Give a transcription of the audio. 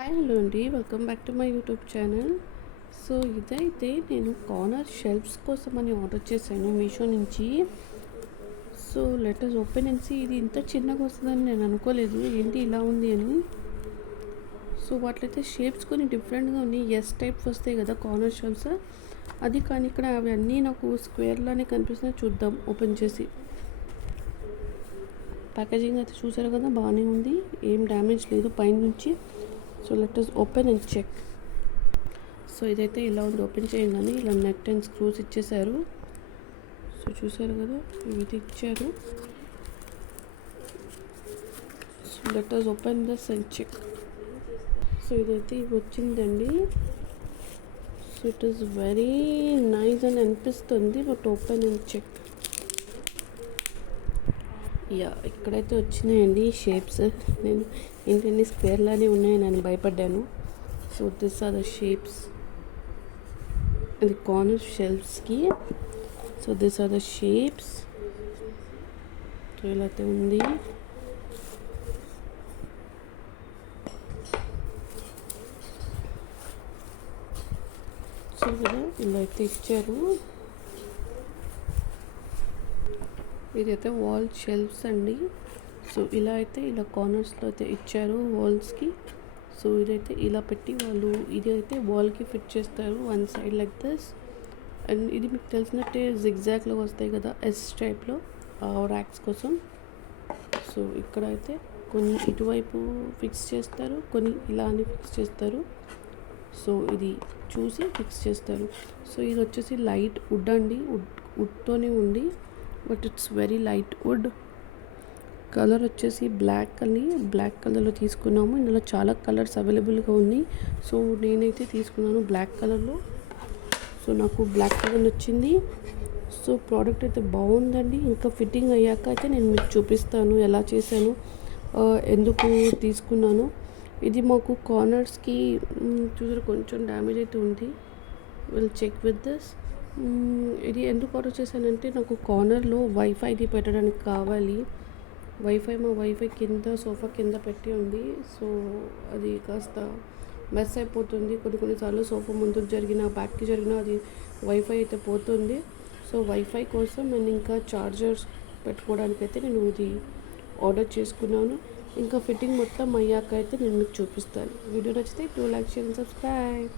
Hi hello అండి, welcome back to my YouTube channel. So ఇదైతే నేను కార్నర్ షెల్ఫ్స్ కోసం అని ఆర్డర్ చేశాను మీషో నుంచి. సో లెటర్స్ ఓపెన్ చేసి ఇది ఇంత చిన్నగా వస్తుందని నేను అనుకోలేదు, ఏంటి ఇలా ఉంది అని. సో వాటిలో షేప్స్ కొన్ని డిఫరెంట్గా ఉన్నాయి, ఎస్ టైప్స్ వస్తాయి కదా కార్నర్ షెల్ఫ్స్, అది కానీ ఇక్కడ అవి అన్నీ నాకు స్క్వేర్లానే కనిపిస్తున్నాయి. చూద్దాం ఓపెన్ చేసి. ప్యాకేజింగ్ అయితే చూసారు కదా, బాగానే ఉంది, ఏం డ్యామేజ్ లేదు పైన నుంచి. So let us open and check. So ఇదైతే ఇలా ఉంది, ఓపెన్ చేయగానే ఇలా నెట్ అండ్ స్క్రూస్ ఇచ్చేసారు. సో చూసారు కదా, ఇది ఇచ్చారు. So let us open this and check. So ఇదైతే వచ్చిందండి. So it is very nice అని అనిపిస్తుంది, but open and check. Yeah, ఇక్కడైతే వచ్చినాయండి షేప్స్. నేను ఏంటంటే స్క్వేర్లానే ఉన్నాయి, నేను భయపడ్డాను. So this are the shapes, ఇది కార్నర్ షెల్ఫ్స్కి. So this are the shapes. So ఇలా అయితే ఉంది. సో కదా ఇలా అయితే ఇచ్చారు. ఇదైతే వాల్ షెల్ఫ్స్ అండి. సో ఇలా అయితే ఇలా కార్నర్స్లో అయితే ఇచ్చారు వాల్స్కి. సో ఇదైతే ఇలా పెట్టి వాళ్ళు ఇది అయితే వాల్కి ఫిట్ చేస్తారు, one side like this. And ఇది మీకు తెలిసినట్టే జిగ్జాగ్లో వస్తాయి కదా ఎస్ టైప్లో ర్యాక్స్ కోసం. సో ఇక్కడ అయితే కొన్ని ఇటువైపు ఫిక్స్ చేస్తారు, కొన్ని ఇలా అని ఫిక్స్ చేస్తారు. సో ఇది చూసి ఫిక్స్ చేస్తారు. సో ఇది వచ్చేసి లైట్ వుడ్ అండి, వుడ్తోనే ఉంది, but it's very light wood. Colour వచ్చేసి బ్లాక్ కలర్లో తీసుకున్నాము. ఇందులో చాలా కలర్స్ అవైలబుల్గా ఉన్నాయి. సో నేనైతే తీసుకున్నాను బ్లాక్ కలర్లో. సో నాకు బ్లాక్ కలర్ నచ్చింది. సో ప్రోడక్ట్ అయితే బాగుందండి. ఇంకా ఫిట్టింగ్ అయ్యాక అయితే నేను మీకు చూపిస్తాను ఎలా చేశాను, ఎందుకు తీసుకున్నాను. ఇది మాకు కార్నర్స్కి చూసారు కొంచెం డ్యామేజ్ అయితే ఉంది. Will check with this. ఇది ఎందుకు ఆర్డర్ చేశానంటే నాకు కార్నర్లో వైఫైది పెట్టడానికి కావాలి. మా వైఫై కింద సోఫా కింద పెట్టి ఉంది. సో అది కాస్త మెస్ అయిపోతుంది. కొన్నిసార్లు సోఫా ముందుకు జరిగిన బ్యాక్కి జరిగిన అది వైఫై అయితే పోతుంది. సో వైఫై కోసం నేను ఇంకా చార్జర్స్ పెట్టుకోవడానికి అయితే నేను ఇది ఆర్డర్ చేసుకున్నాను. ఇంకా ఫిట్టింగ్ మొత్తం అయ్యాక అయితే నేను మీకు చూపిస్తాను. వీడియో నచ్చితే 2 లైక్, షేర్ అండ్ సబ్స్క్రైబ్.